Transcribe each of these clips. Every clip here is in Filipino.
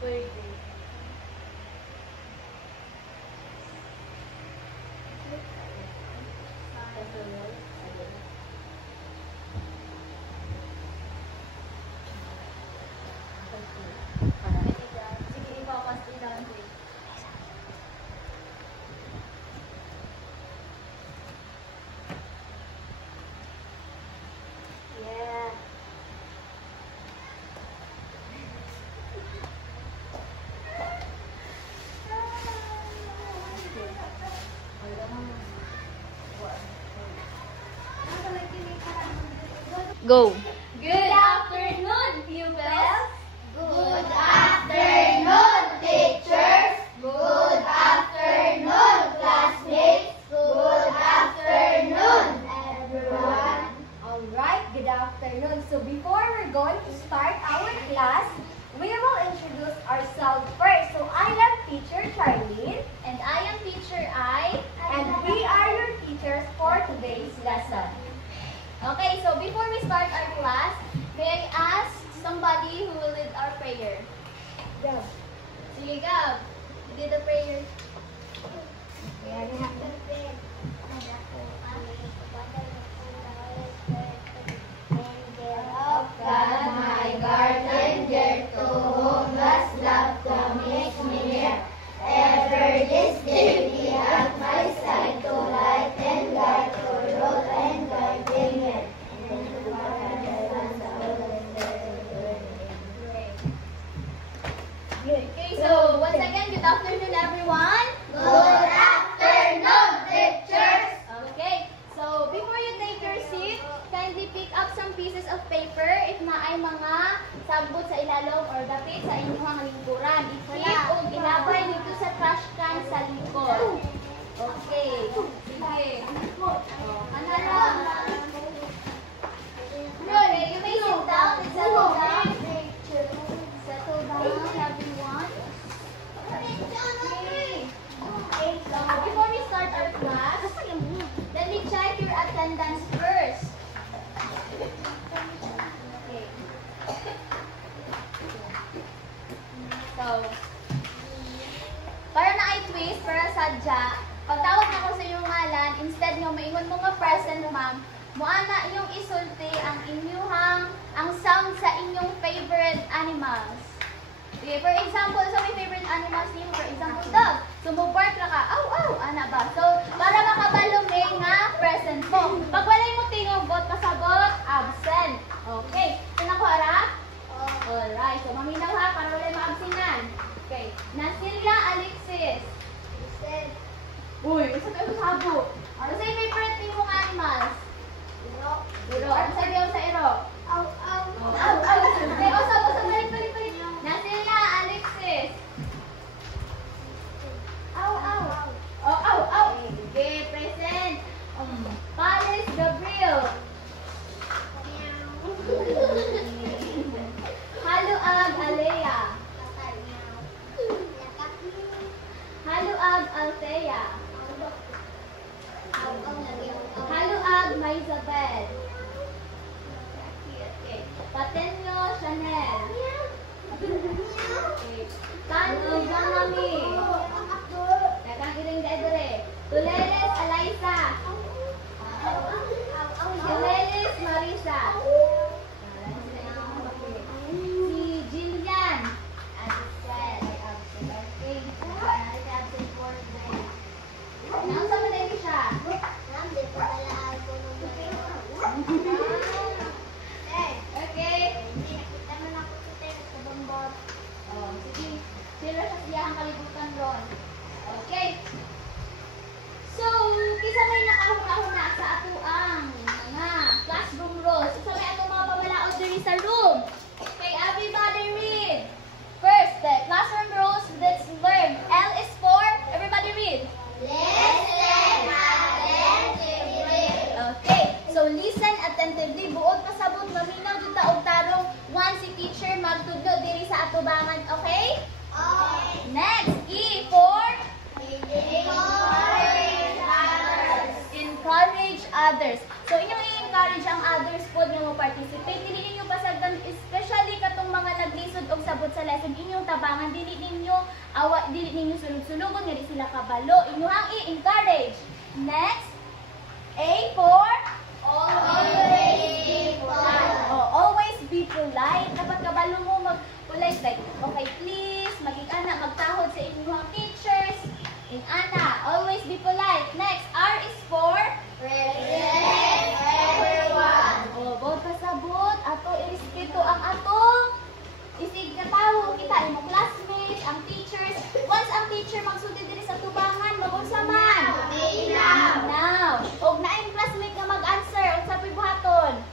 birthday. Sige, ipapas ilan ko. Yeah. Go. Good afternoon, pupils. Good afternoon, teachers. Good afternoon, classmates. Good afternoon, everyone. Alright, good afternoon. So before we're going to start our class, we will introduce ourselves first. So I am Teacher Charlene. And I am Teacher I. And we are your teachers for today's lesson. Okay, so before we start our class, may I ask somebody who will lead our prayer? Go. Sige, Gab. Lead the prayer. God, my guardian dear, to whom thus love commits me near. Ever this day be at my side, to light and guide, to rule and guide me. Okay, so once again, good afternoon, everyone. Good afternoon, teachers. Okay, so before you take your seat, kindly pick up some pieces of paper if na ay mga sagbot sa ilalom or dapit sa inyong lingkuran. I-keep o ilabay dito sa trash can sa likod. Okay, sige. Ano lang? Okay, you may sit down and settle down. Settle down, everyone. Okay, so before we start our class, let me check your attendance first. Okay. So, para na i-twist, para sadya, pagtawag na ko sa inyong ngalan, instead nga maingon mo nga present, ma'am, muana inyong isulti ang sound sa inyong favorite animals. Okay, for example, sa may favorite animals niyo, for example, dog. So, mo-bark na ka, aw, aw, ana ba? So, para makabalo may nga present mo. Pag walay mo tingog, bot pasabot, absent. Okay. So, naku, ara? Alright. So, maminaw ha, para walay ma-absinan. Okay. Nasilia Alexis. Uy, isa kayo sabo. Ano sa favorite mong animals? Iro. Ano sa iyo sa iro? Ow, ow. Aw, aw. Okay, o, sabo, balik. Nasilia Alexis. Aw, aw. Oh, aw, aw. Okay, present. Paris Gabriel. Haluag Alea. Haluag Althea. Haluag Maisabel. Okay. Patenyo Chanel. Okay. Tanu Zanami. Kakang iring dedere. Tuleles Alaisa. Tuleles Marisa. Si Jillian. Okay. Nang sa madali siya. Okay. Oh, sige. Sila sa siyang kalibutan ron. Okay. So, kisa may nakahuna sa ato ang mga classroom rules. Isa may ato mga pamalaod diri sa room. Okay, everybody read. First, the classroom rules. Let's learn. L is for, everybody read. Okay, so listen attentively. Buod pasabot, maminaw jud ta og tarong once si teacher magtudlo diri sa atubangan, okay? Next, E for encourage others. pasabot sa lesson inyong tabangan, dili ninyo sulog-sulugon nga di sila kabalo. Inyong i-encourage. Next, A for Always be polite. always be polite. Dapat kabalo mo mag-polite like, okay please, magtahod sa inyong teachers. In ana, always be polite. Next, R is for Respect everyone. bawat pasabot, ato irespeto ang atong isig katawo kita, imong classmates, ang teachers. Once ang teacher magsulti diri sa tubangan, magunsa man. Now, og naing classmate nga mag-answer, unsa po'y buhaton?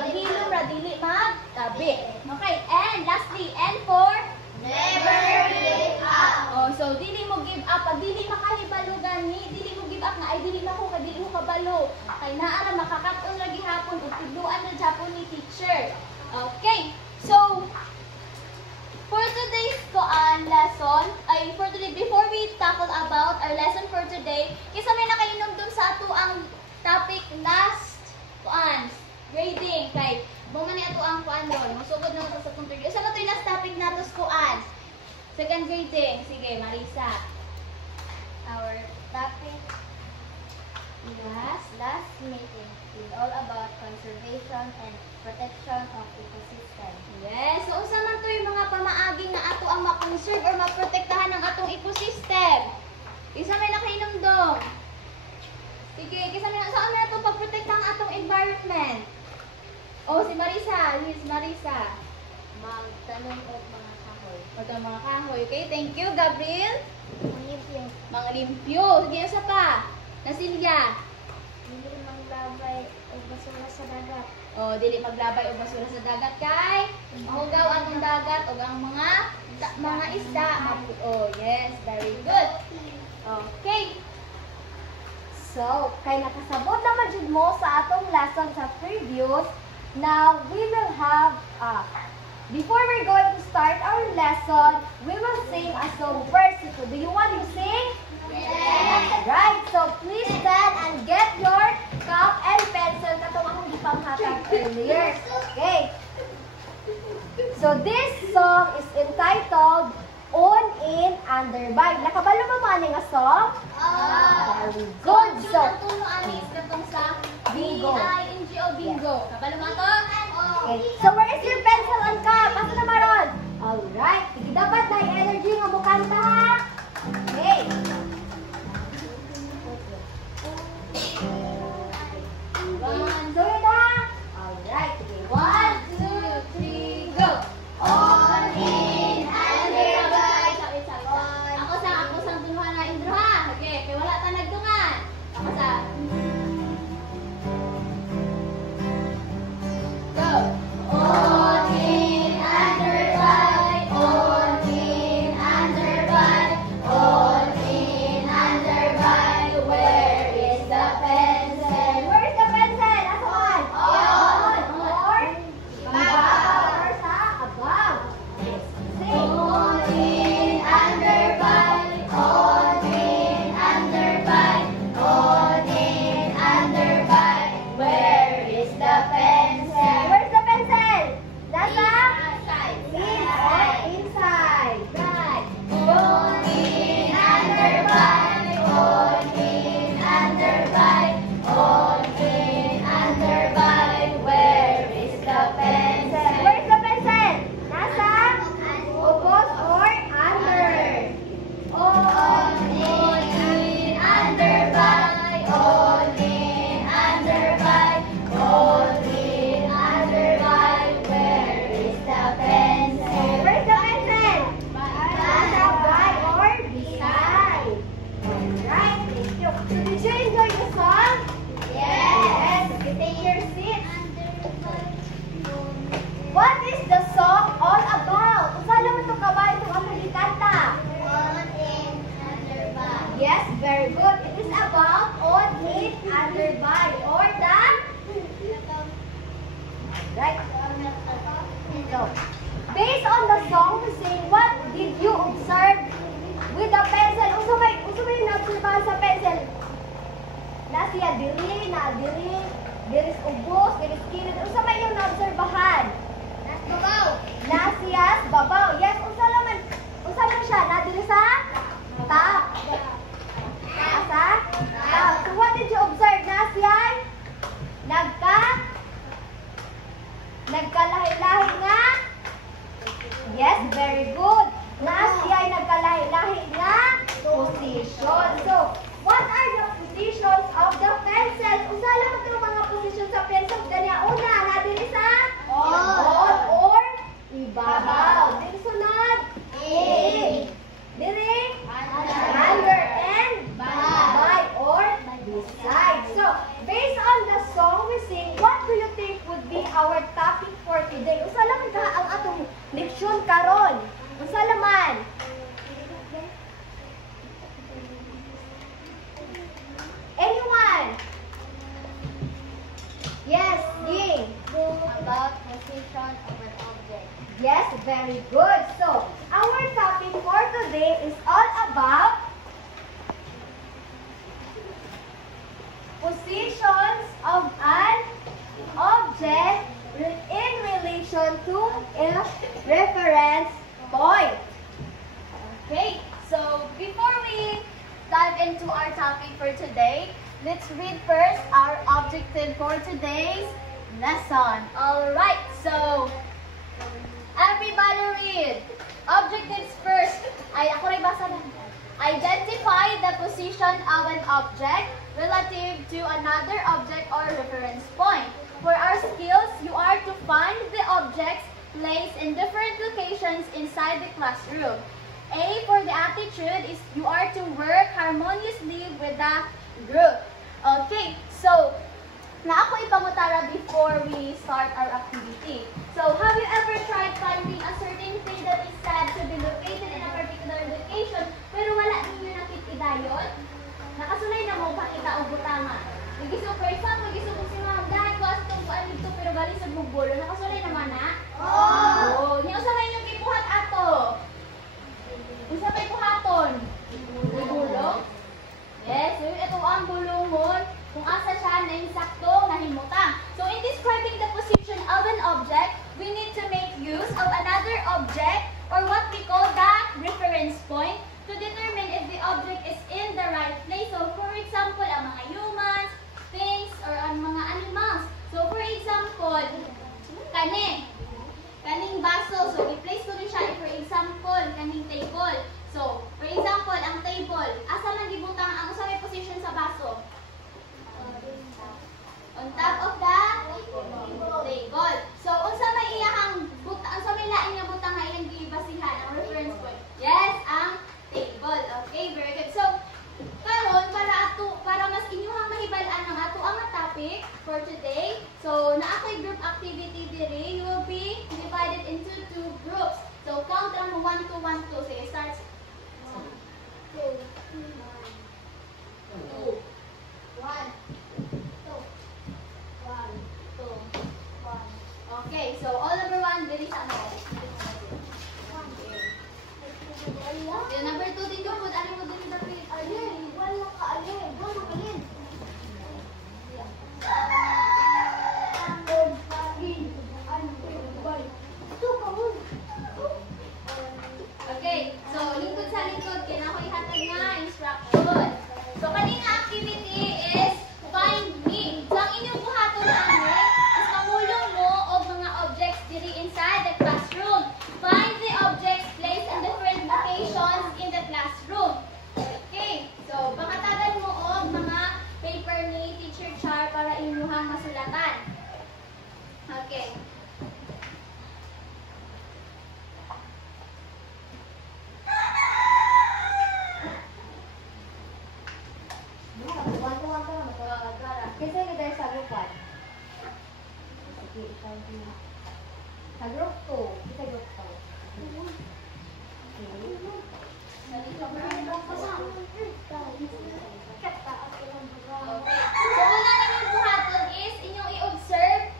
Maghilom ra dili magtabi. Okay, and lastly, N for Never give up. so dili mo give up, pag dili makahibalo gani, dili mo give up nga ay dili na ko dili mo kabalo. Kay naa ra makakaton lagi hapon ug tidluan na japon ni teacher. Okay. So for today's lesson, for today, before we tackle about our lesson for today, kisa may nakainom dun sa ato ang topic last grading kay bunga ni ato ang doon. Musugod na sa atong video. Sa to yung last topic nato sa second grading. Sige, Marisa. Our topic last meeting is all about conservation and protection of ecosystem. Yes, so usa man to yung mga pamaagi nga ato ang ma-conserve or maprotektahan ng atong ecosystem. Isa may nakainom dong. Sige, saan may ato pagprotektahan ang atong environment? Si Marisa, Miss Marisa. Magtanong og mga kahoy. Mga kahoy. Okay, thank you, Gabriel. Mga limpyo. Sige, isa pa. Nasilya. Hindi maglabay og basura sa dagat. Dili maglabay og basura sa dagat kay mahugaw ang dagat ug ang mga isda. Yes, very good. Okay. So, kay nakasabot naman jud mo sa atong lesson sa previous, now we will have before we're going to start our lesson, we will sing a song first. So, do you want to sing? Yes. Right. So, please stand and get your cup and pencil katong akong gipanghatag earlier. Okay. So, this song is entitled On in Underby. Nakabalo mo man nga song? Very good. So, tuno anis katong sa Bingo. BINGO bingo. Kabalo mo to? okay. So, where is your pencil and cup? Asa na maron? Alright. Sige, dapat na yung energy nga mukanta ha. Okay. So, yun ha. Alright. Sige, 1, 2, 3, go. On in underby. Ako sa dunuhan na Indro ha. Okay, kay wala ta nagdungan. Ako sa go. On in underby. On in underby. On in underby. Where is the pencil? Where is the pencil? Asa man? On. Or? Above. Or sa above. Yes. Sing. On in underby. On in underby. On in underby. Where is the pencil? Where's the pencil? Nasa? Inside. Inside. Right. On in underby. On in underby. On in underby. Where is the pencil? Where's the pencil? Nasa? Upos or under? On in underby. On in underby. On in underby. Where is the pencil? Where's the pencil? Nasa by or beside? Alright, thank you. So did you enjoy the song? Yes. Okay, take your seat. What is the song all about? Kung saan naman ito kabay itong aming ikanta? On in underby. Yes, very good. It is about on it underby or the right. So, based on the song to sing, what did you observe with the pencil? Uso may na-obserbahan sa pencil? Na siya diri, diris ubos, diris kilid. Uso may yung na-obserbahan? Babaw. Nasiyas babaw. Yes, unsa man siya na diri sa top. Asa? Top. So what did you observe, Nasiyay? Nagkalahi-lahi nga? Yes, very good. Nasiyay nagkalahi-lahi nga position. So, what are the positions of the pencil? Unsa lang itong mga position sa pencil? Ganyan, una, na diri sa on or ibabaw. Diri sunod? A. Diri? Under and by or beside. So, based on the song we sing, what do you think would be our topic for today? Unsa lang ka ang atong leksyon karon? Unsa laman? Anyone? Yes, Ying. About position of an object. Yes, very good. So, our topic for today is all about positions of an object in relation to a reference point. Okay, so before we dive into our topic for today, let's read first our objective for today's lesson. Alright, so everybody read. Objectives first. Ako rin basa na. Identify the position of an object relative to another object or reference point. For our skills, you are to find the objects placed in different locations inside the classroom. A for the attitude is you are to work harmoniously with the group. Okay, so na ako ipangutara before we start our activity. So, have you ever tried finding a certain thing that is said to be located in a particular location, pero wala ninyo nakitidayon? Nakasulay na mo pakita o butangan. Nagiso, for example, nagiso ko si Ma'am, dahil ko as itong kuan dito, pero galing sa bubulo. Nakasulay naman na? Oo! Niyo sa may yung kipuhat ato? Usa kay buhaton? Bubulo? Yes, so ito ang bulungon. Kung asa siya na insakto, nahimutang. So, in describing the position of an object, we need to make use of another object or what we call the reference point to determine if the object is in the right place. So, for example, ang mga humans, things, or ang mga animals. So, for example, kaning baso. So, i-place ko rin siya, for example, kaning table. So, for example, ang table. Asa man gibutang ang usa may position sa baso? On top of the table. So, unsa may iyang unsa may lain nga butang nga ilang gibasihan ang reference point? Yes, ang table. Okay, very good. So, karon para mas inyong mahibal-an ang ato ang topic for today. So, na ako'y group activity diri, you will be divided into two groups. So, count lang mo 1 to 1 to. Sige, starts 2 2 1 Okay, so all number 1, dili sa ano? Yung number 2 dito po, ano mo dili dapat? Alin, wala ka alin. Wala ka alin. Okay, so lingkod sa lingkod, kinakoy hatag nga instruction. So kanina activity is find me. So ang inyong buhaton ani is mamulong mo og mga objects diri inside the classroom. Find the objects placed in different locations in the classroom. Okay, so pakatagan mo og mga paper ni Teacher Char para inyong masulatan. Okay. Kasi nga dahil sa group 1. Sige, sa group 2. Sa group 2. So, una ninyong buhaton is inyong i-observe.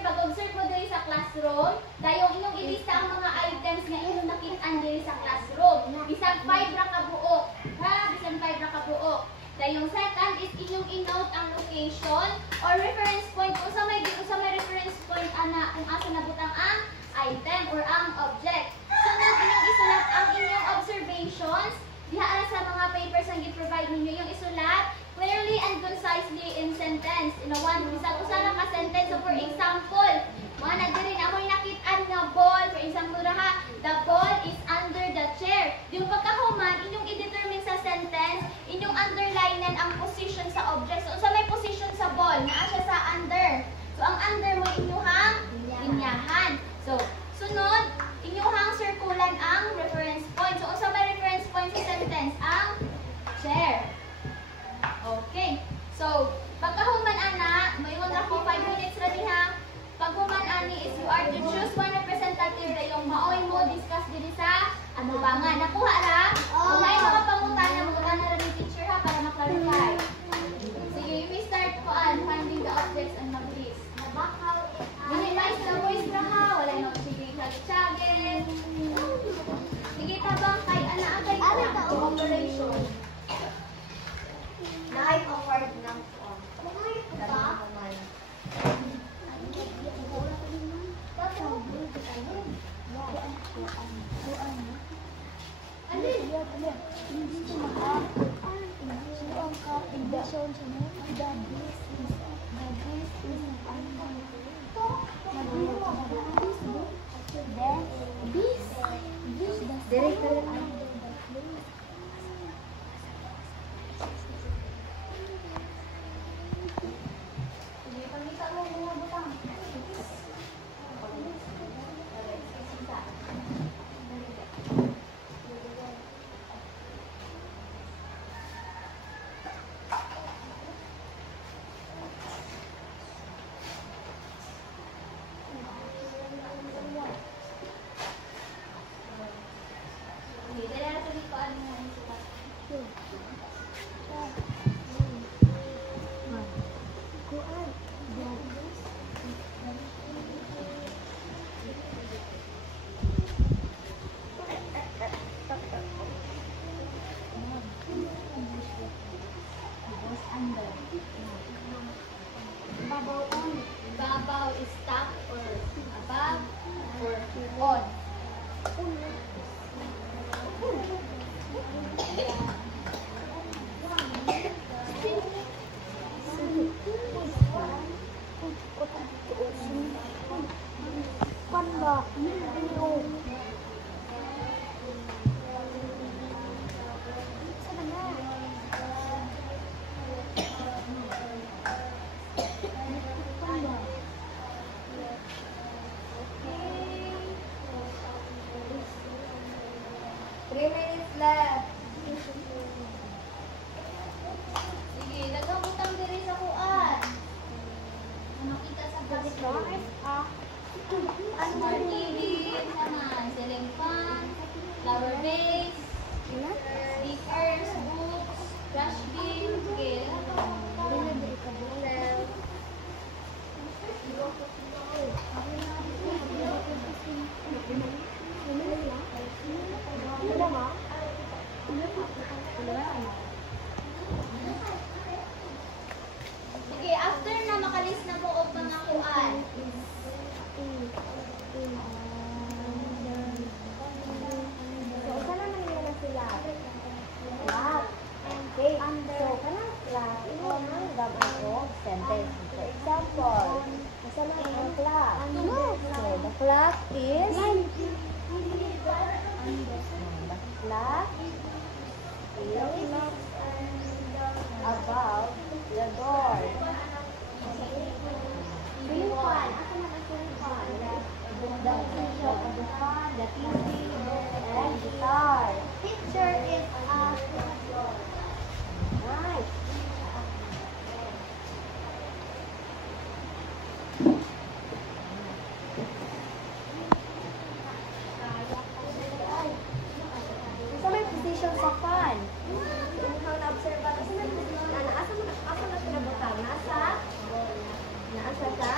Pag-observe mo diri sa classroom, dayong inyong ilista ang mga items nga inyong nakita diri sa classroom. Bisag 5 ra ka buok. Ha? Bisag 5 ra ka buok. Dayong second is inyong i-note ang location or reference point. Kung sa may reference point ana kung asa nabutang ang item or ang object. Sunod, inyong isulat ang inyong observations. Diha sa mga papers na gi-provide ninyo yung isulat clearly and concisely in sentence. In a one, isa lang ka sentence. So for example, mga nagdirin ako'y nakitaan nga ball. For example ha, the ball is under the chair. Yung pagkahuman, inyong i-determine sa sentence, inyong underlinean ang position sa object. So sa may position sa ball, naa siya sa under. So ang under mo inyuhang linyahan. So sunod, inyuhang circulan ang reference point. So sa may reference point sa sentence, ang chair. Okay. So pagkahuman ana, mayroon ako 5 minutes ra diha. Paghuman ani is you are to choose one representative na yung maoy mo discuss diri sa anubangan. Nakuha ra? Kung may mga pangutana ra ni teacher ha para ma-clarify. Sige, you may start ko finding the objects and mabilis. Minimize the voice ra ha. Wala no sige chagin. Sige tabang kay ana agay operation. Night award ng Babaw is top or above or on. Sige, nagkabutang diri sa kuan. Makita sa classroom. Smart TV, naman, ceiling fan, flower vase, stickers, books, trash bin, okay. Sige, after na makalis na po og mga kuan. So, sana man na sila. Flat. Okay. So, kanang flat, imo man gamay og sentence. For example, asa man ang flat? So, the flat is above the door. Ceiling fan. Asa man ang ceiling fan? The picture of the fan, the TV, and guitar. Picture is nice. Sa may position sa fan. Ikaw na-observe ba? Kasi may position, asa na sila butang? Nasa sa?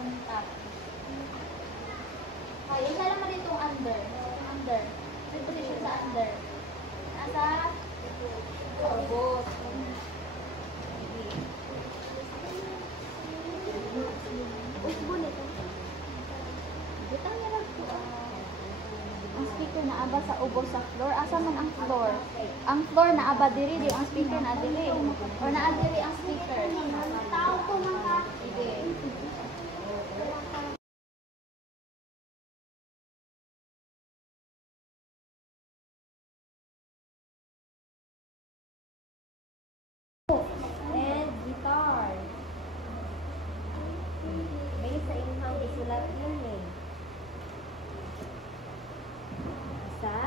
On top. Ay, isa lang man itong under. Under. May position sa under. Nasa? Ubos. Butang niya lang po. Ang speaker na aba sa ubos sa floor. Asa man ang floor? Ang floor na aba diri di ang speaker na diri. Or naa diri ang speaker. Tao ko mga. Sige. And guitar. May sa inhang isulat yun eh. Sa?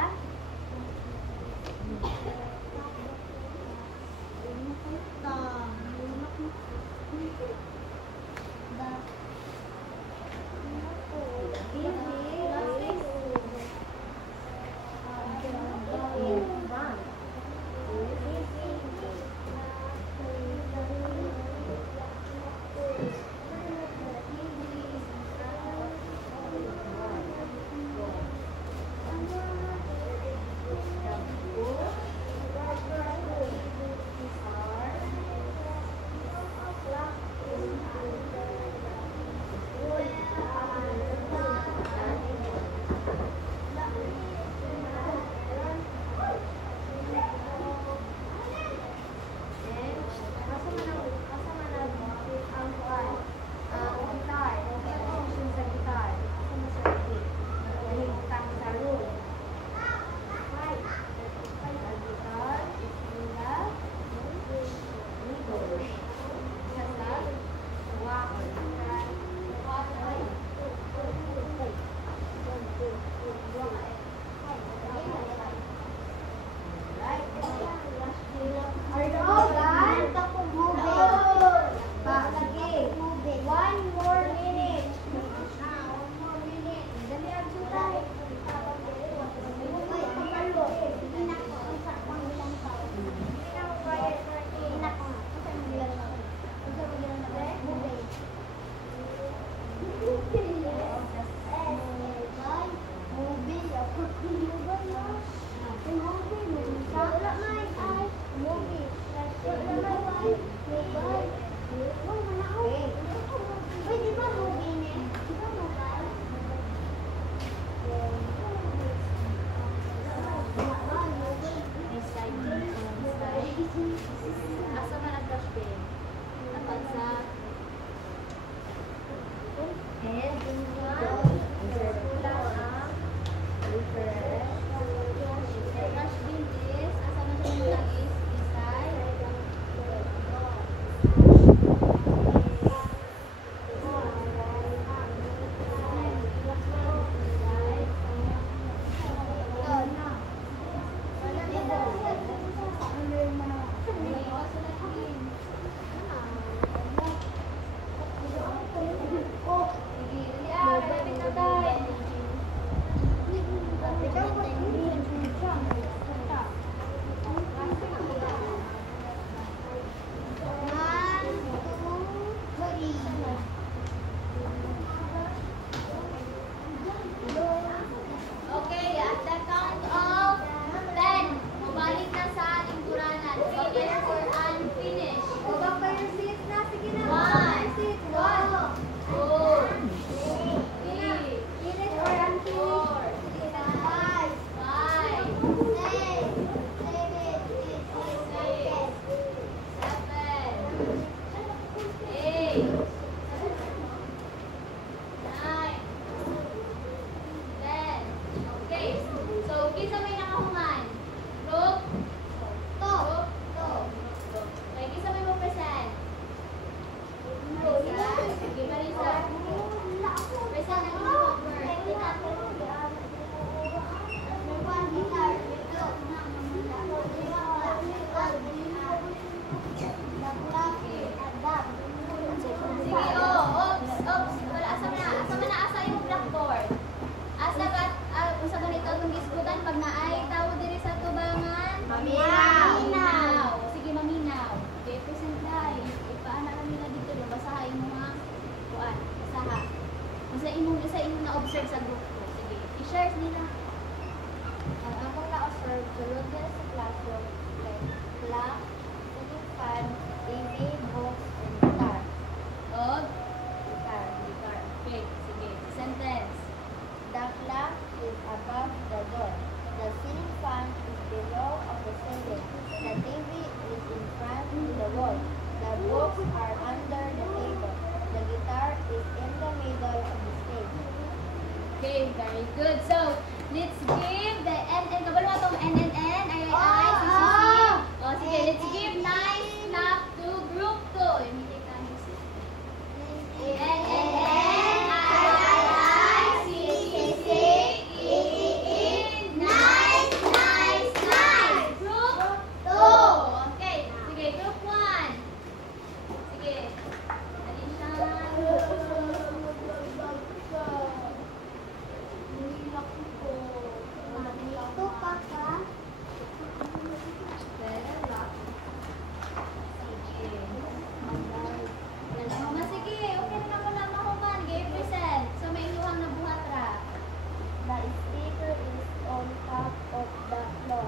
floor.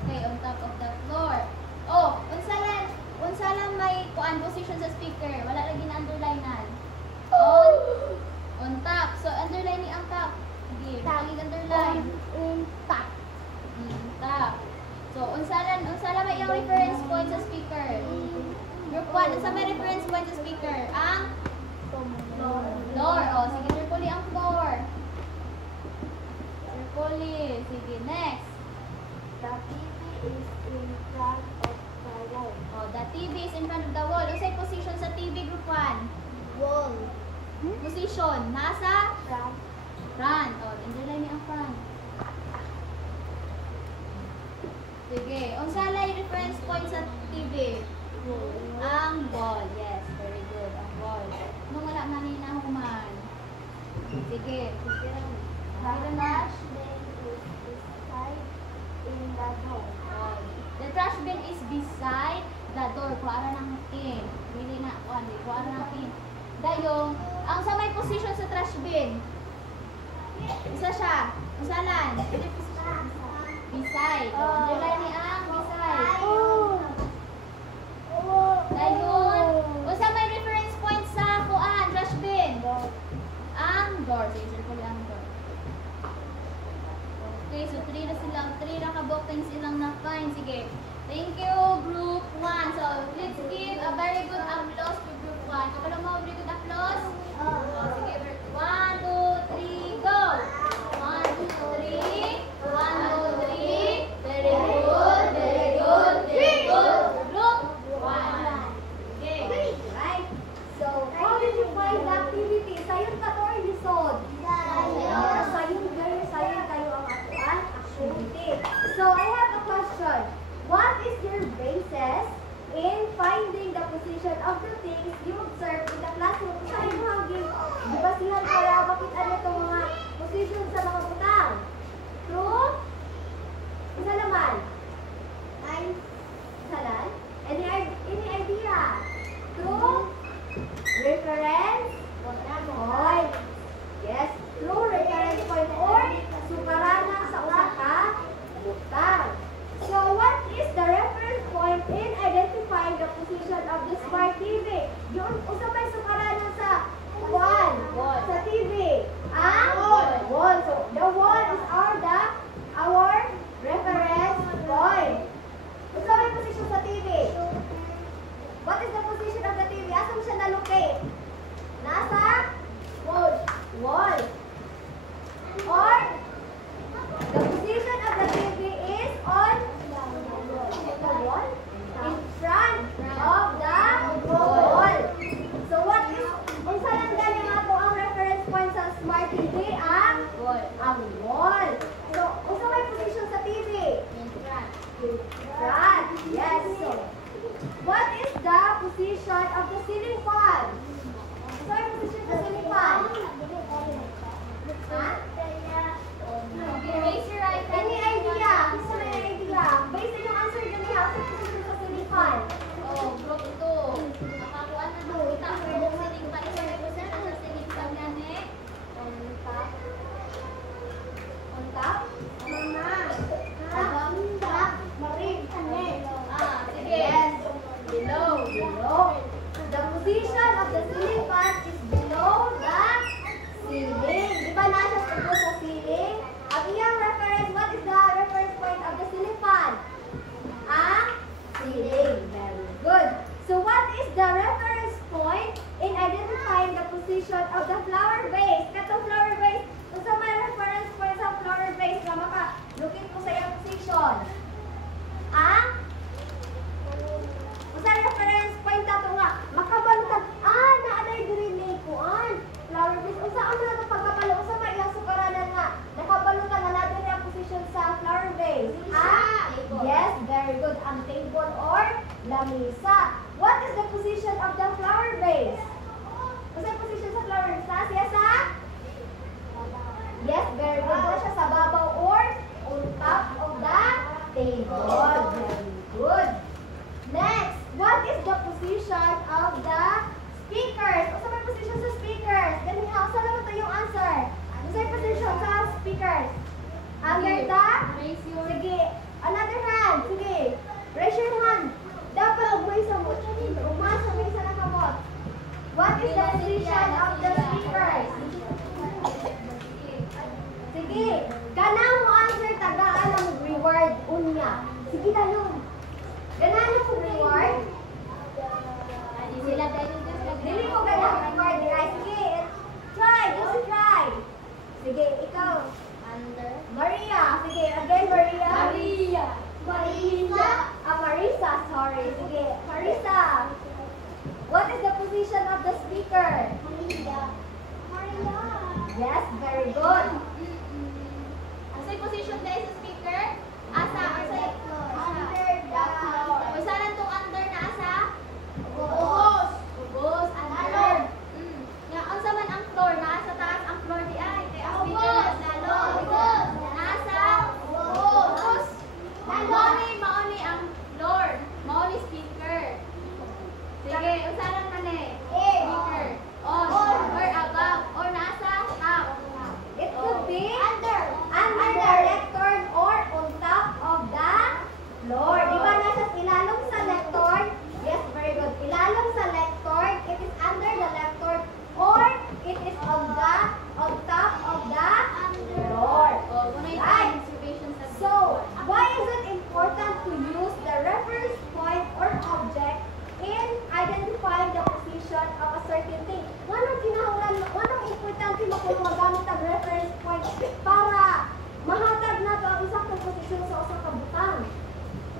Okay, on top of the floor. Oh, unsa lang may kuan position sa speaker. Wala lagi na underlinean. On top. So underline ni ang top. Sige, lagi underline. In top. Top. So unsa lang may iyang reference point sa speaker. Group 1, unsa may reference point sa speaker? Ang floor. Oh, sige, circle ang floor. Circle. Sige, next. The TV is in front of the wall. Oh, the TV is in front of the wall. Unsay position sa TV group 1? Wall. Position nasa Front. front. Oh, underline ni ang front. Sige, unsa lay reference point sa TV? Ang wall. Yes, very good. Ang wall. Nung wala man ni nahuman. Sige. The trash bin is beside in the door. Oh, the trash bin is beside the door. Kuara ng in. Dili na kuan, kuara ng in. Dayong, ang sa may position sa trash bin. Isa siya. Unsa lan? Beside. Oh, underline ni ang beside. Dayon, unsa may reference point sa kuan trash bin? Ang door. Sige, circle ang door. Okay, so 3 na silang, 3 na kabokting silang na-find. Sige. Thank you, Group 1. So, let's give a very good applause to Group 1. Kapalo mo, very good applause? Sige, 1, 2, 3, go! 1, 2, 3. 1, 2, 3. Very good, very good, very good. Group 1. Okay. Right? So, how did you find the activity? Sayon ka to or lisod? Sayon, very sayon kayo ang atuan activity. So, I have a question. What is your basis in finding the position of the things you observe in the classroom? Sa inyong give, basihan para bakit ano itong mga position sa mga butang? True? Isa naman? Isa lang? Any idea? True? Reference? Point. Yes, true reference point or sukaranan sa usa ka butang. So, what is the reference point in identifying the position of the smart TV? Yung usa may sukaranan sa wall, sa TV. Wall. So, the wall is our reference point. Usa may position sa TV. What is the position of the TV? Asa mo siya na-locate? Nasa wall. Or the position of the TV is on the wall in front of the wall. So what is unsa lang gani nga po ang reference point sa smart TV? Ang wall. So unsa may position sa TV? In front. Yes. So what is the position of the ceiling fan? Unsa may position sa ceiling fan? Raise your right hand. Any idea? Gusto na yung idea? Based on yung answer nyo niya, sa position sa sinipan. Oh, group 2. Nakakuha na doon. Kita ko yung sinipan. Isa may position sa sinipan yan eh. On top? Mama. Marin. Sige. Yes. Below. The position of the ceiling fan is below the ceiling. Di ba nasa tubo sa ceiling? Ang iyang reference, what is the reference point of the ceiling fan? Ang ceiling. Very good. So what is the reference point in identifying the position of the flower vase? Katong flower vase, kung sa may reference point sa flower vase na maka-looking ko sa iyang position. Ang sa reference point ato nga, makabalutag, naalay diri ni kuan. Flower vase, unsa ang mga pagkabalo, unsa may iyang sukaranan nga, nakabalutag na natin ang position sa flower vase. Yes, very good. Ang table or lamisa. What is the position of the flower vase? Unsa ang position sa flower vase? Siya sa? Yes, very good. Wala siya sa babaw or on top of the table. Very good. Next, what is the position of the speakers? Unsa may position sa speakers? Ganun ha, saan naman ito yung answer? Unsa may position sa speakers? Under the? Raise your Sige, niya. Sige dayon. Ganahan ko reward. Sila tayo Dili ko ganahan reward nila. Sige, try, just try. Sige, ikaw. under. Maria, sige, again Maria. Maria. Marisa. Marisa, sorry. Sige, Marisa. What is the position of the speaker? Maria. Maria. Yes, very good. Asay position tayo sa speaker? Asa? Under the Usa lang tong under na asa? Ubos. Ubos, under. Nga, unsa man ang floor? Nasa taas ang floor di ay. Kaya ang speaker nasa loob. Nasa? Ubos. Mauni ang floor. Mauni speaker. Sige, usa lang man eh. Speaker. On or above or nasa top. It could be Under. under the lectern or on top of the floor. Di ba nasa ilalong sa lectern? Yes, very good. Ilalong sa lectern, it is under the lectern or it is on top of the floor. Oh, muna yung Right. observation sa So, why is it important to use the reference point or object in identifying the position of a certain thing? Anong importante makuha gamit ang reference point para mahatag na ito ang isang posisyon sa usang kabutang?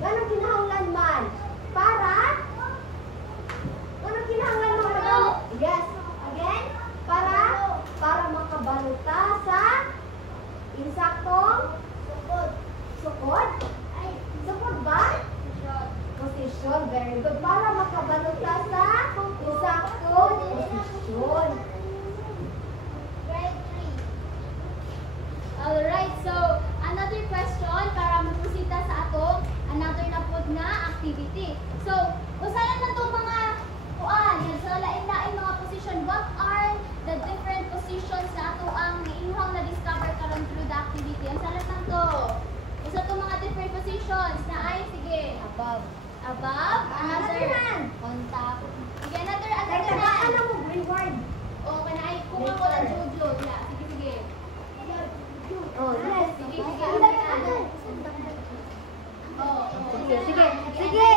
Ganong kinahanglan man? Para? Anong kinahanglan man magamit? Yes. Again? Para makabaluta sa insaktong sukod? Sukod ba? Position. Very good. Para makabaluta sa insaktong posisyon. Grade 3. Alright, so another question para magpusita sa atong another na pod nga activity. So, usalan na itong mga kuan, so lain-lain mga position. What are the different positions na ato ang inyong na-discover karon through the activity? Ang salat lang to. Usa itong mga different positions na ay, sige. Above. Above, Another hand. on top. Sige, another Kaya tagaan hand. na mo reward. O, kanay, kung ako lang Jojo. Yeah, sige, sige. Oh, yes. Sige, sige. Sige.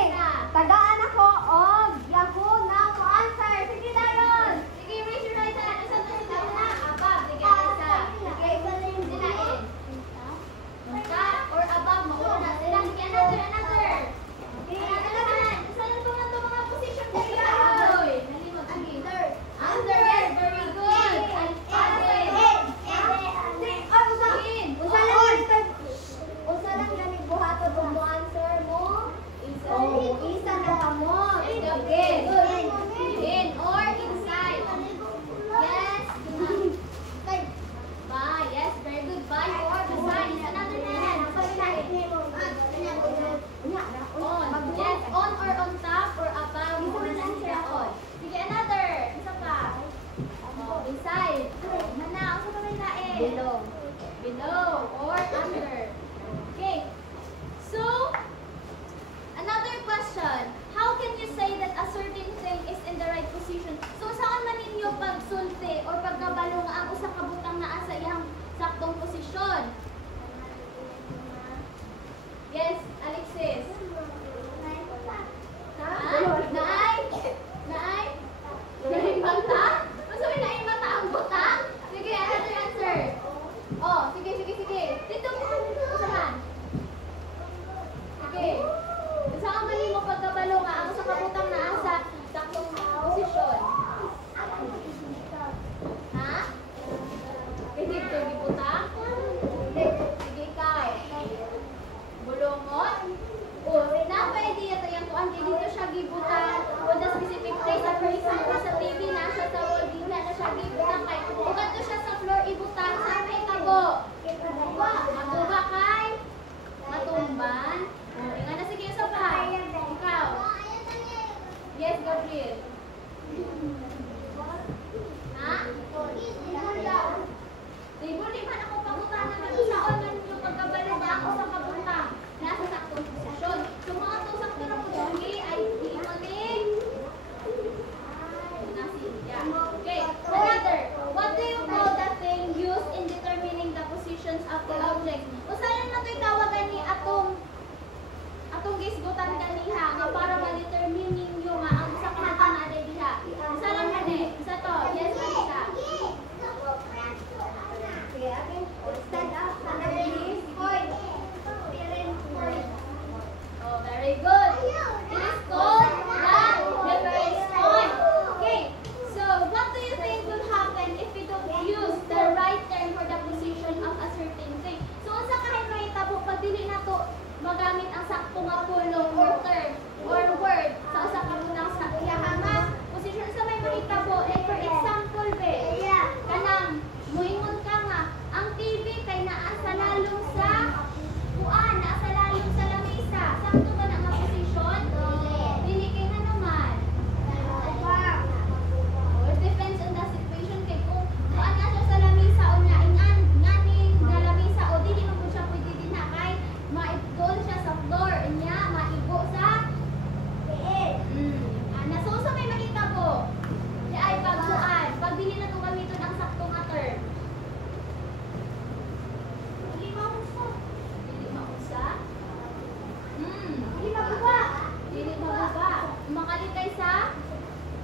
Tagaan ako og yako na ko answer. Sige dayon. Sige, raise your right hand. Isa to sa na. Above. Sige, isa. Sige, Silain. Basta, or above, mauna sila. Sige, another. Another hand. Isa lang itong mga position ko sila. Oy, nalimot. Sige. Under, yes, very good. Usa lang gani buhaton og mo answer mo. Oh, isa na ka mo. Sige. In or inside. Yes. Bye. Yes, very good. Bye or beside. Is another hand. On. Yes, on or on top or above. Isa na lang siya on. Sige, another. Isa pa. Oh, beside. Mana, usa pa may lain. Below. Below or under. Okay. So, another question. How can you say that a certain thing is in the right position? So, saan man ninyo pagsulti or pagkabalo nga ang usa ka butang naa sa iyang saktong posisyon? Yes, Alexis. Ha? Naay? Naay? Naay mata? Masa may naay mata ang butang? Sige, another answer. Oh, sige. Dito mo. Saan? Sige. Saan man mo pagkabalo nga ang usa ka butang naa sa saktong posisyon? Ha? Dito gibutang? Sige, ikaw. Bulungo?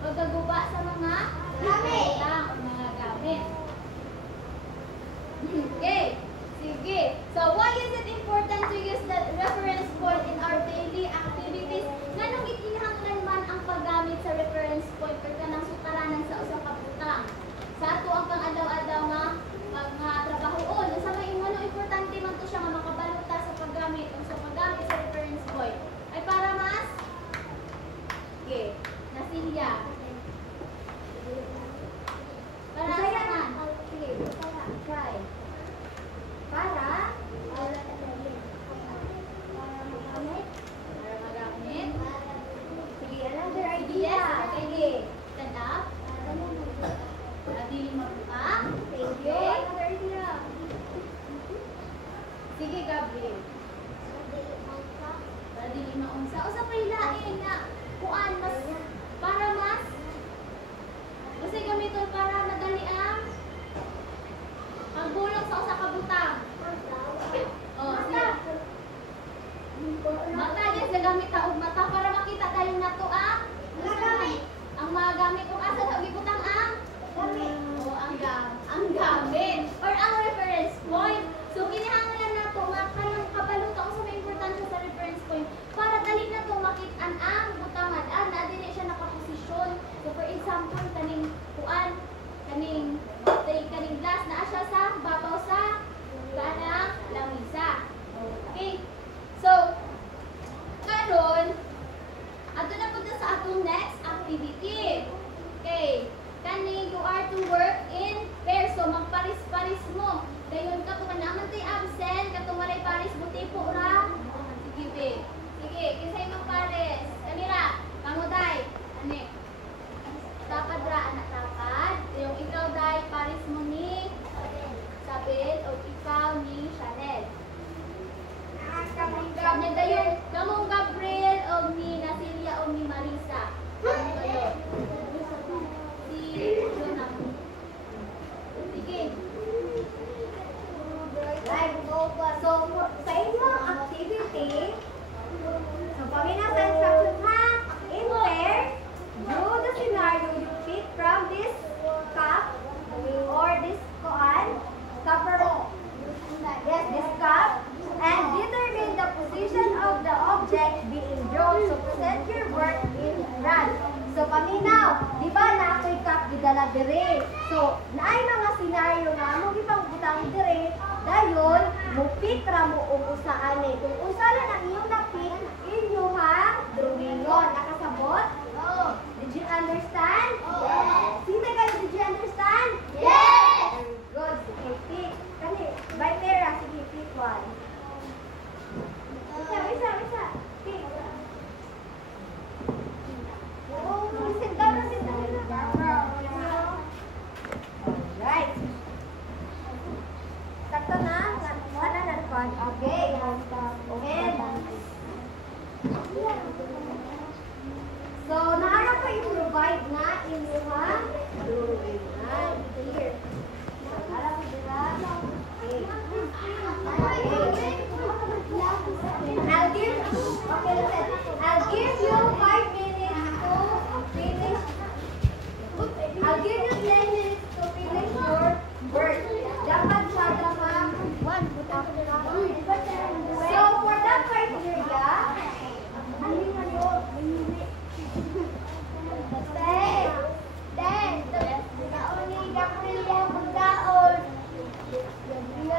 pagkaguba sa mga gamit. Mga gamit. Okay. Sige. So, why is it important to use the reference point in our daily activities? Nganong ikinahanglan man ang paggamit sa reference point or kanang sukaranan sa usa ka butang? Sa ato ang pang-adlaw-adlaw nga mga trabahoon. Sa may ingano importante man to siya nga makabalota sa paggamit o sa paggamit sa reference point. Ay para mas okay. Nasilya. Para Saya saan? Okay. Try. Para Magamit. sige, another idea. Yes. Sige. Stand up. Dili mabuka. Thank you. Another idea. Sige, Gabriel. Para dili maunsa. O sa pailain na kuan mas para mas kasi gamiton para madali ang pagbulong sa usa ka butang. Oh, sige. Mata din sa gamit ta og mata para makita tayo nato ang Gamit. ang mga gamit kung asa sa gibutang ang Gamit. o ang gamit or ang reference point. So kinahanglan nato nga kanang kabaluta unsa may importansya sa reference point para dali nato makit-an ang butangan. Na dili siya nakaposisyon. So for example kaning kuan kaning glass na siya sa babaw sa kanang lamisa. Okay. So karon ato na punta sa atong next activity. Okay. Kani you are to work in pairs. So magparis-paris mo. Dayon ka kung naman tay absent katong walay paris mo tipo ra. Sige be. Sige, kisay magpares. Kanira, panguday. Ani. Tapad ra anak tapad. Yung ikaw day paris mo ni Sabel o ikaw ni Chanel. Kami dayon kamong Gabriel o ni Nasilia o ni Marisa. Ano kayo? Si Jonah. Sige. Right. So, sa inyong activity, so paminasan sa ha, in pair, draw the scenario you pick from this cup or this koan, cover. Yes, this cup, and determine the position of the object being drawn. So, present your work in front. So, paminaw, di ba na ako'y cup gidala dire? So, naay mga senaryo nga mo gipang butang dire, dayon mo pick ra mo og usaan ni. Kung usa na ang iyong na-pick, inyo ha, drawingon. Nakasabot? Oh. Did you understand? Yes. Sino kayo, did you understand? Yes. Very good. Sige, pick. Kani, by Tera, sige, pick one. Isa. Pick. Oh, sit down. Alright. Sakto na? Ano na fun? Okay. And, so, naara ko i-provide na inyo ha? Drawing. Here. Naara ko dira. Okay. I'll give you 5 minutes to finish. I'll give you 10 minutes to finish your work. Dapat siya dapat so for that criteria,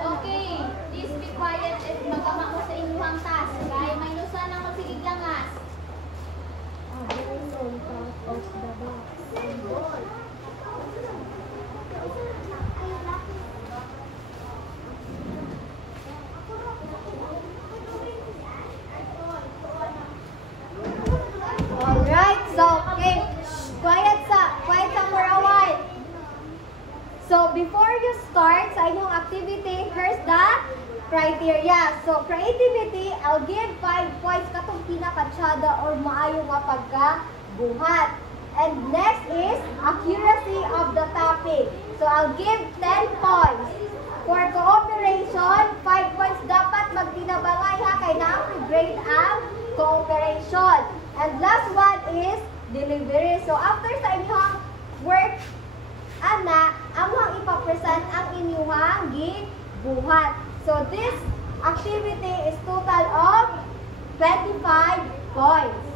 Okay, please be quiet at magama ko sa inyong task. Kaya may nusa ng magsigig langas. alright, so okay, quiet for a while. So before you start sa inyong activity, here's the criteria. So creativity, I'll give 5 points katong pinakatsada or maayo nga pagkabuhat. And next is accuracy of the topic. So I'll give 10 points. For cooperation, 5 points dapat magtinabangay ha kay na grade ang cooperation. And last one is delivery. So, after sa inyong work, ana, among ipapresent ang inyong gibuhat. So, this activity is total of 25 points.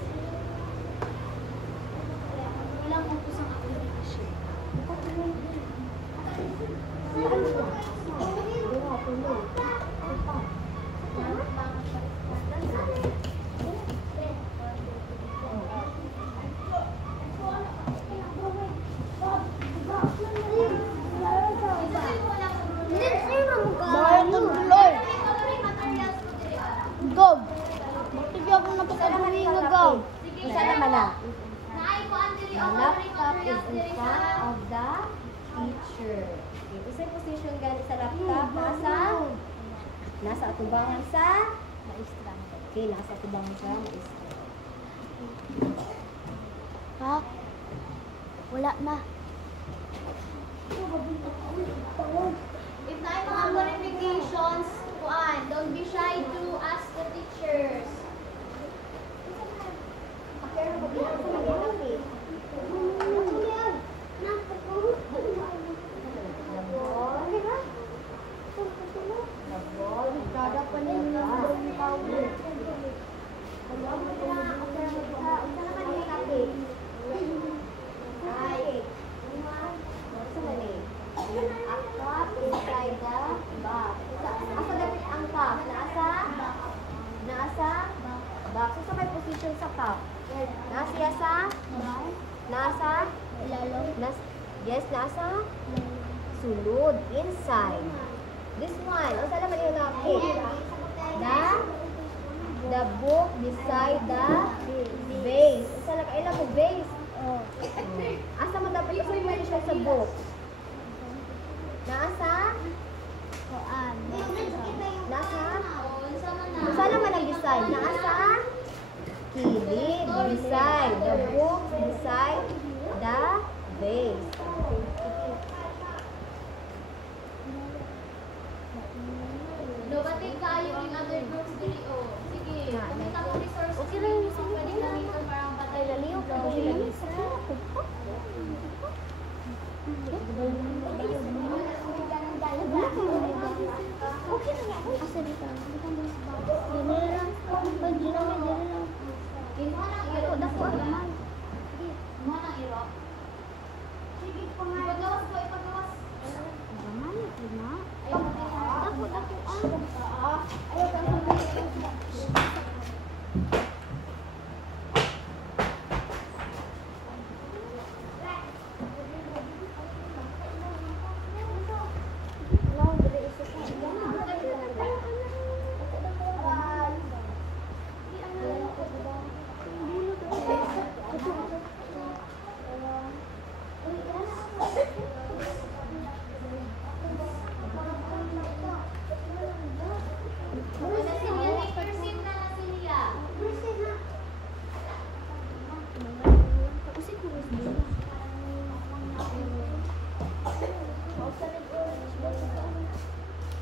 Isa naman na. The laptop is in front of the teacher. Okay, ito sa position gani sa laptop. Nasa atubangan sa maestra. Okay, nasa atubangan sa maestra. Ha? Wala na. If na ay mga verifications, don't be shy to ask the teachers. Box. So, sa may position sa cup. Nasa sa? Nasa? Yes, nasa? Sulod. Inside. This one. Ang sala man yung nakit. The book beside the base. Ang sala ka ilang mo base. Asa mo dapat yung position sa book? Nasa? Nasa? Saan naman ang beside? Nasa? Kilid. Beside. The book beside the base. Innovative kayo yung other groups diri o. Sige, kumita mo resources. Okay lang yung sige. Pwede gamitin parang patay laliw. Okay na nga. Asa dito? Dili lang. Pwede naman, dili lang. Kinuha ng iro. Dako naman. Kinuha ng iro. Sige, ipagawas ko, ipagawas. Naman, ito na. Ayaw mo na. Dako. Ayaw ka na.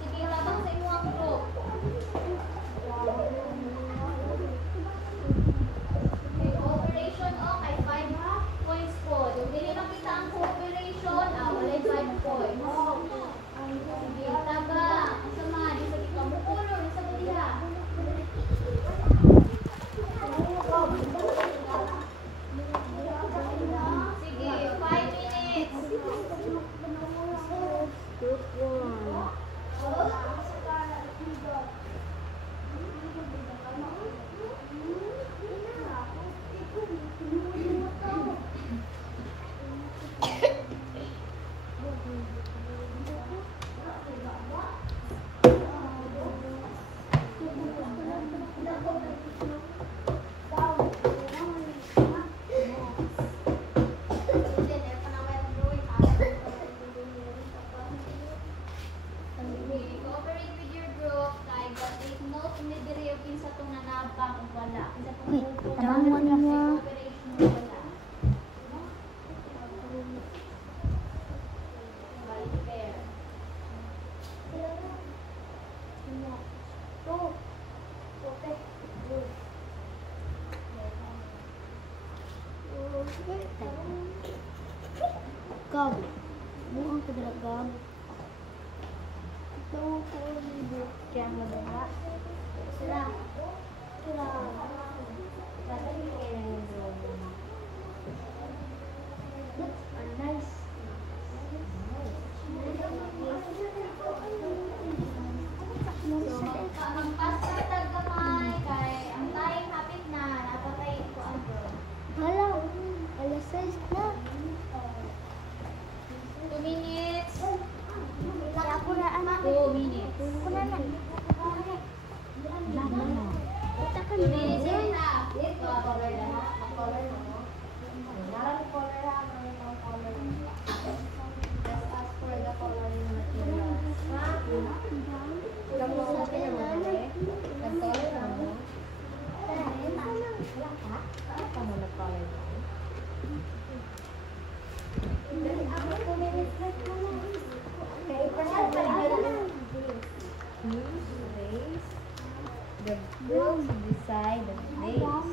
Sige, labang sa inyong group. Okay, cooperation o kay 5 points po. Yung dili lang kita ang cooperation, walay 5 points. Sige, taba. Ang sama, di sa kikamukulo, di sa budiha. Sige, 5 minutes. Cooperate with your group, kay but take note ni diri og kinsa tong nanabang ug wala. Kinsa tong grupo tabangon mo. cooperation ug wala. Balik pair. Ikaw. Buong kadragam. Ito ko libo. Kaya mo ba? Sila. Sila. Nice. Magpasta tag gamay kay ang time hapit na napatay ko ang drone. Hala. Alas 6 na. 2 minutes. Kaya ko na anak. 2 minutes. Ko na na. Lama na. Ito ka 2 minutes and a half. Color na ha. Color na mo. Narang color ha. Narang color. Let's ask for the coloring materials. Ha? Kamu mo kaya mo eh? Nag-color na mo? Wala ka? Kamu nag-color na? Okay, personal paligid. Use erase the books beside the place.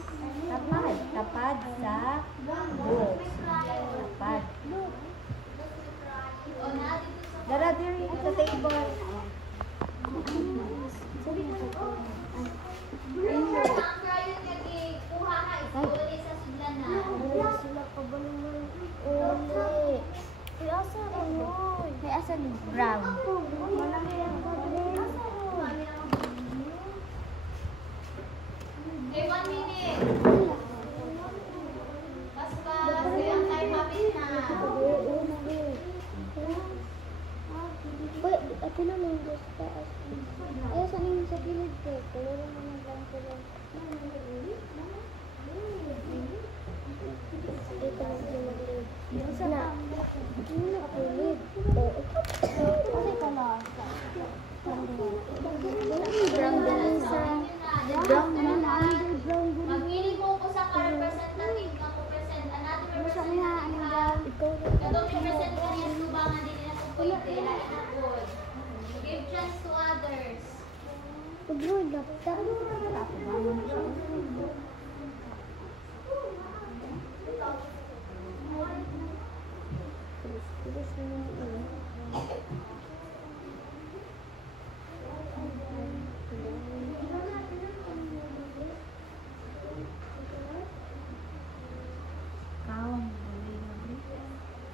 Tapad. Tapad sa books. Tapad. O na dito sa Dara diri sa table. picture ang crayon kay kuha na isulit sa sudlan na. Sila pa ba naman uli? Kaya asa ano? Kaya asa ni brown? Malaki ang color. Okay, 1 minute. Basta kasi ang time hapit na. Ate na lang gusto. Ayaw sa nang sa gilid ko. Kulero mo ng brown color. Ito lang sa gilid. Isa na. Ano na kulit? Kasi ka na. Brown din sa... Brown na na. Magpili ko ko sa representative na ko present another Gusto ko nga, ano ba? representative. Kadong represent ka niya subangan din na kung pwede lain na good. Give chance to others. Bro, laptop.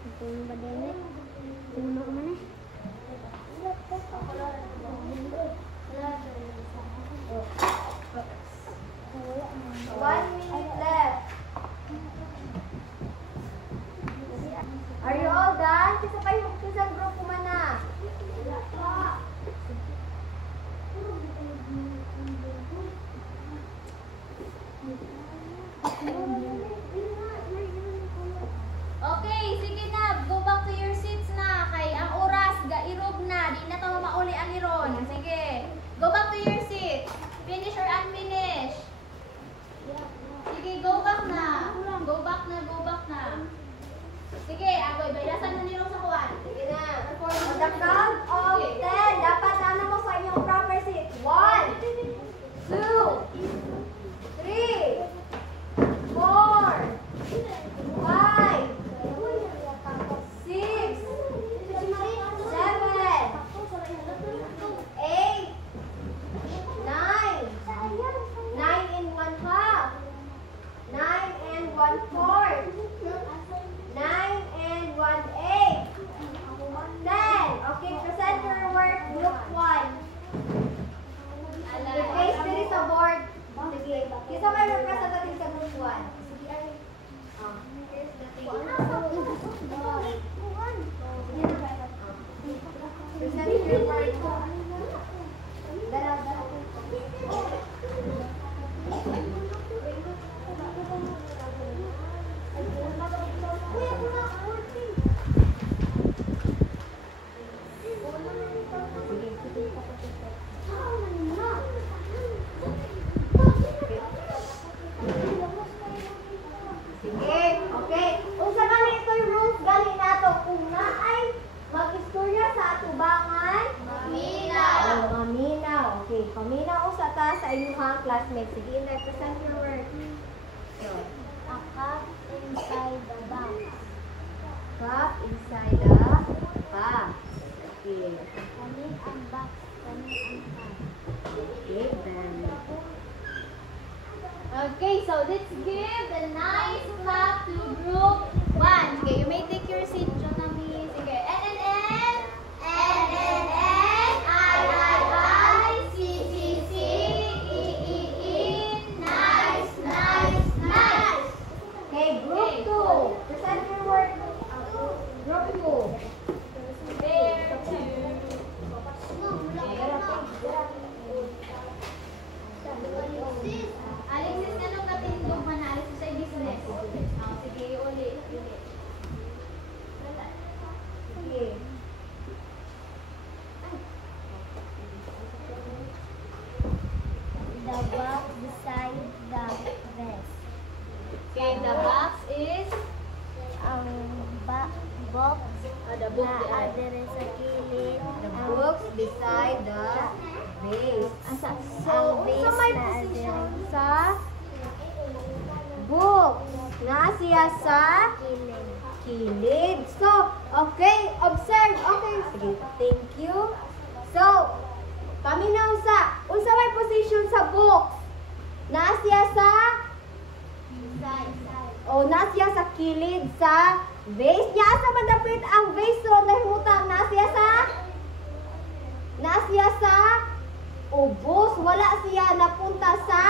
Ito ba din eh? Puno man eh. 1 minute left. Are you all done? Kasi pa yung isang group man na. Okay, sige na. Go back to your seats na. Kay ang oras, gairog na. Di na to mauli ang iron. Sige. Go back to your seats. Finish or unfinish. Sige, go back na. Go back na, go back na. Sige, agoy. Baylasan na nilong sa kuwan. Sige na. On the count of 10, dapat nana mo sa inyong proper seat. 1, 2, 3, 4, 5, 6, 7, 8, 9, 9 and 1 half, 9 and 1/4, 9 and 1/8, 10. Okay, let's give the nice clap to group 1. Okay, you may take your seat, Jonami. Sige. N, I, C, E, nice, nice, nice. Okay, group 2. Present your work. Group 2. There, 2. Alexis, anong katindog man na Alexis sa business? Oh, sige, ulit. Sige. The box beside the vest. Okay, the box is Ang box the book na there. adere sa kilid. The books beside the vase. So, Unsa may position sa books? Na siya sa kilid. kilid. So, okay, observe. Okay, sige, thank you. So, paminaw sa, unsa may position sa books? Na siya sa, na siya sa kilid sa vase. Niya sa madapit ang vase ron na himutang na siya sa ubos. Wala siya napunta sa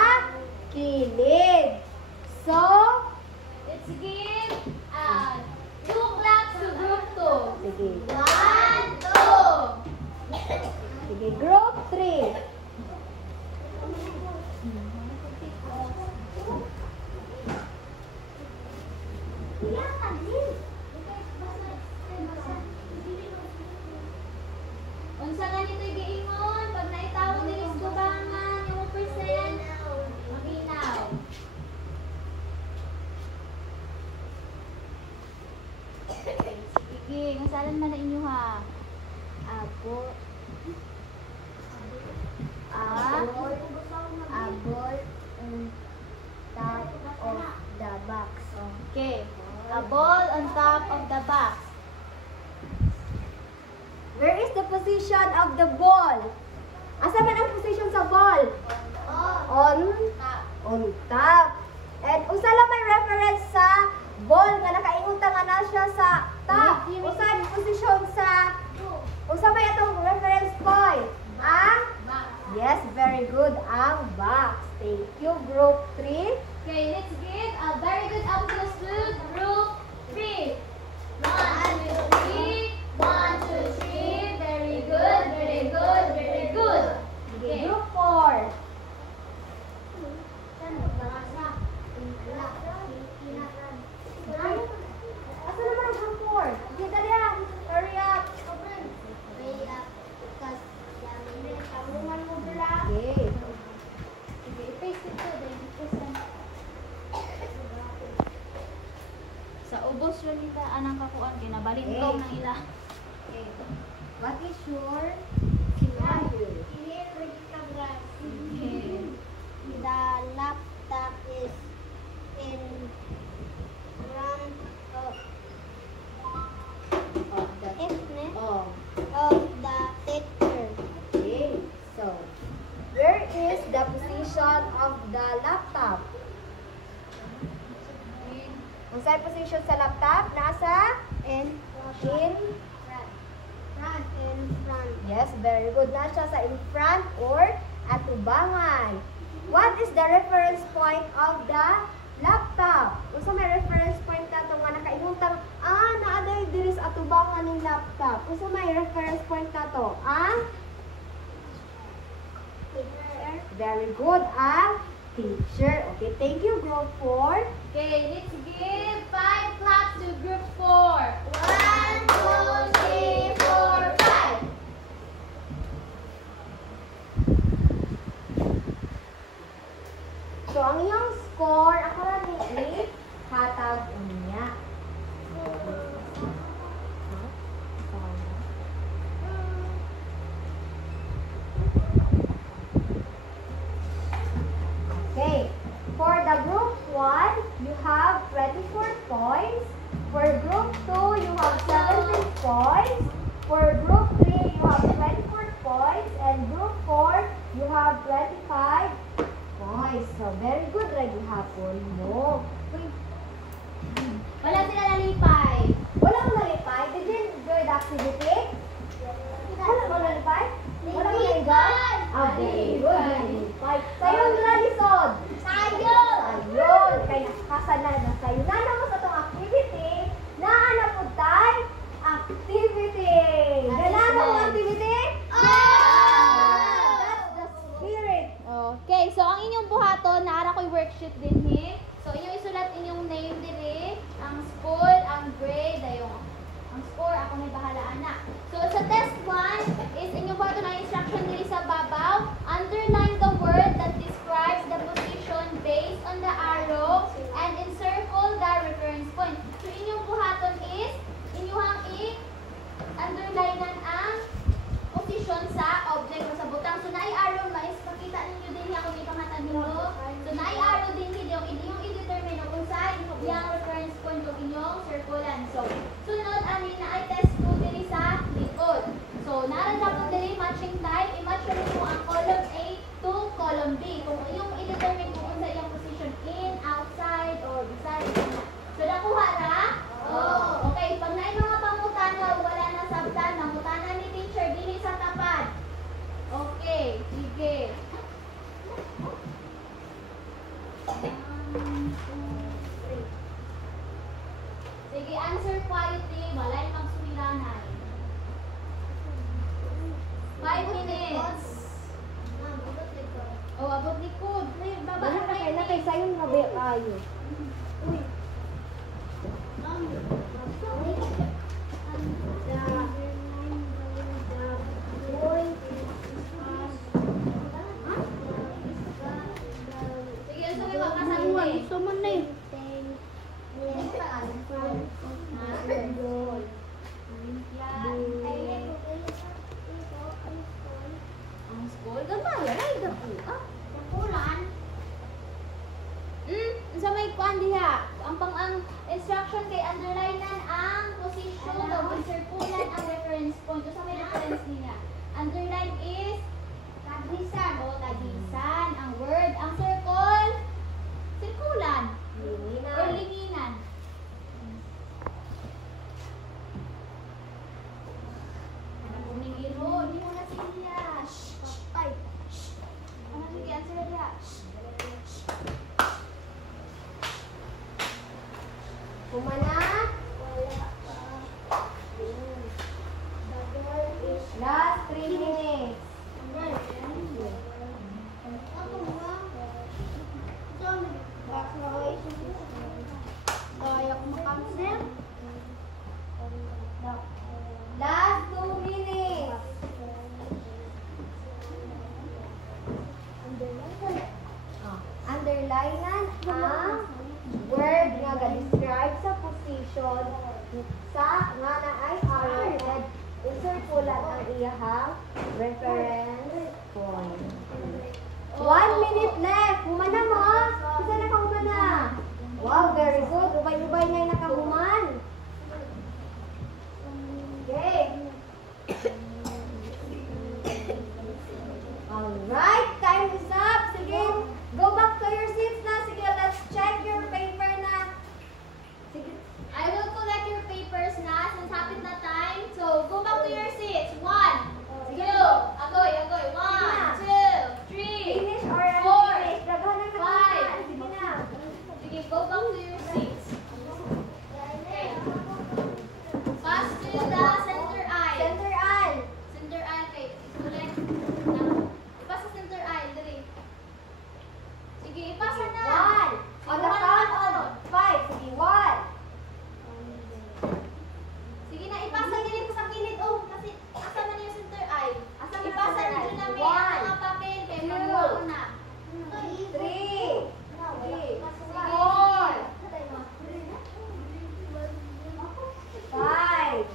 kilid. So, let's give 2 claps to group 2. sige. 1, 2. Sige, group 3. Unsa nga nito'y giingon? Pag naitawo din is tubangan, yung percent, maginaw. Sige, ngasalan man na inyo ha. Abo. Abol on top of the box. Okay. A ball on top of the box. Where is the position of the ball? Asa man ang position sa ball? On top. And usa lang may reference sa ball nga nakaingunta nga na siya sa top. Usa ang position sa usa may atong reference point? Ang yes, very good. Ang box. Thank you, group 3. Okay, let's give a very good applause to group 3. 1, 2, 3. 1, 2, 3. Very good, very good, very good. Okay. Group 4. Asa naman ang group 4? Sige, dali ah. Hurry up. Okay. Sige, i-paste ito. Then i-paste na. Sa ubos rin nita, anang kakuan, kinabalin ko ng ila. Okay. What is your scenario? Okay. The laptop is in front of The the teacher. Okay. So, where is the position of the laptop? Kung saan position sa laptop? Nasa? In In? front. Yes, very good. Nasa sa in front or atubangan. What is the reference point of the laptop? Kung saan may reference point na ito nga nakainguntang, naaday diris atubangan ng laptop. Kung saan may reference point na ito, very good, teacher. Okay, thank you, group 4. Okay, let's give 5 claps to group 4. 1, 2, 3, 4, 5. So, ang iyong score, ako lang ni hatag niya. Okay. For the group 1, you have 24 points. For group 2, you have 17 points. For group 3, you have 24 points. And group 4, you have 25 points. So, very good, Lagi Hapon. dinhi. So inyong isulat inyong name diri, ang school, ang grade, ayong ang score ako may bahala ana. So sa test 1 is inyong bato na instruction diri sa babaw. Underline the word that describes the position based on the arrow and encircle the reference point. So inyong buhaton is inyong i-underlinean ang position sa object o sa butang. So naay arrow mais makita ninyo din ako may pangatan ninyo. So naay arrow din yung i-determine kung saan yung reference point o inyong circlean. So sunod ani na ay test 2 diri sa likod. So naran dapat diri matching type, i-match mo ang column A to column B. Kung inyong i-determine kung sa iyang position in, outside or beside. So nakuha ra? Oh. Okay, pag naay mga pangutana wala na sabtan, mangutana ni teacher dili sa tapat. Okay, sige. Sige, answer quietly, walay magsuliranay. 5 minutes. Oh, abot likod. Baba Bala na na kay na kay sayon nga ba ayo. Sige, so may makasabi. Gusto mo na eh. Ang school, gamay, ay, dapo. Dapulan. Sa may kuan diha, ang instruction kay underlinean ang position o circulan ang reference point. So, sa may reference niya. Underline is tagisan o tagisan ang word. Ang circle, circulan. Or linginan. Kumingiro, di mo na siya. Ay, ano sige, answer na diha. Kumana. Last 3 minutes. Last 2 minutes. Underlinean ang word nga ga-describe sa position sa nga na ay arrowhead. Encirculan ang iyahang reference point. 1 minute left. Humana mo. Isa na ka humana. Wow, very good. Ubay-ubay na yung nakahuman. Okay. Alright, time is up. Sige, go back to your seats na. Sige, let's check your paper na. Sige. I will collect your papers na since hapit na time. So, go back to your seats. 1, 2, agoy. 1, 2, 3, Finish or 4, unfinish. Daghan na 5. Sige na. Sige, go back to your seats. Okay. Pass to the center aisle. Center aisle. Center aisle, okay. Collect. Ipas sa center aisle, dali. Sige, ipasa na. 1. On the count of 5. Sige, 1. Sige na, ipasa dili sa kilid. Oh, kasi asa man yung center aisle. Asa man Ipasa center na aisle? dito na may One. mga papel. Kaya Two. magbuo na. 3. 5.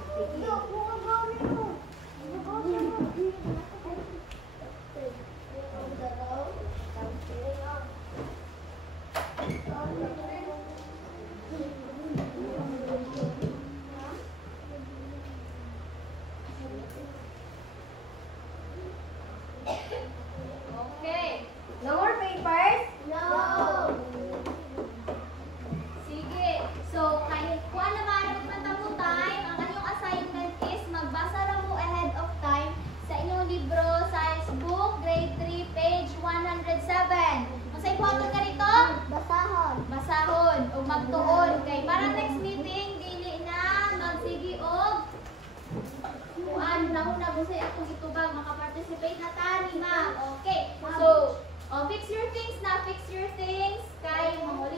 Okay. No more papers? Sige. So, kahit kung ano man magpantamo time, ang inyong assignment is magbasa ra mo ahead of time sa inyong libro, science book, grade 3, page 107. Masay photo ka rito? Basahon o magtuon. Kay para next meeting, dili na magsigi og kuan na huna busay akong itubang makaparticipate na ta ni ma'am. Okay. So, fix your things na, fix your things. Kay tayo mamuli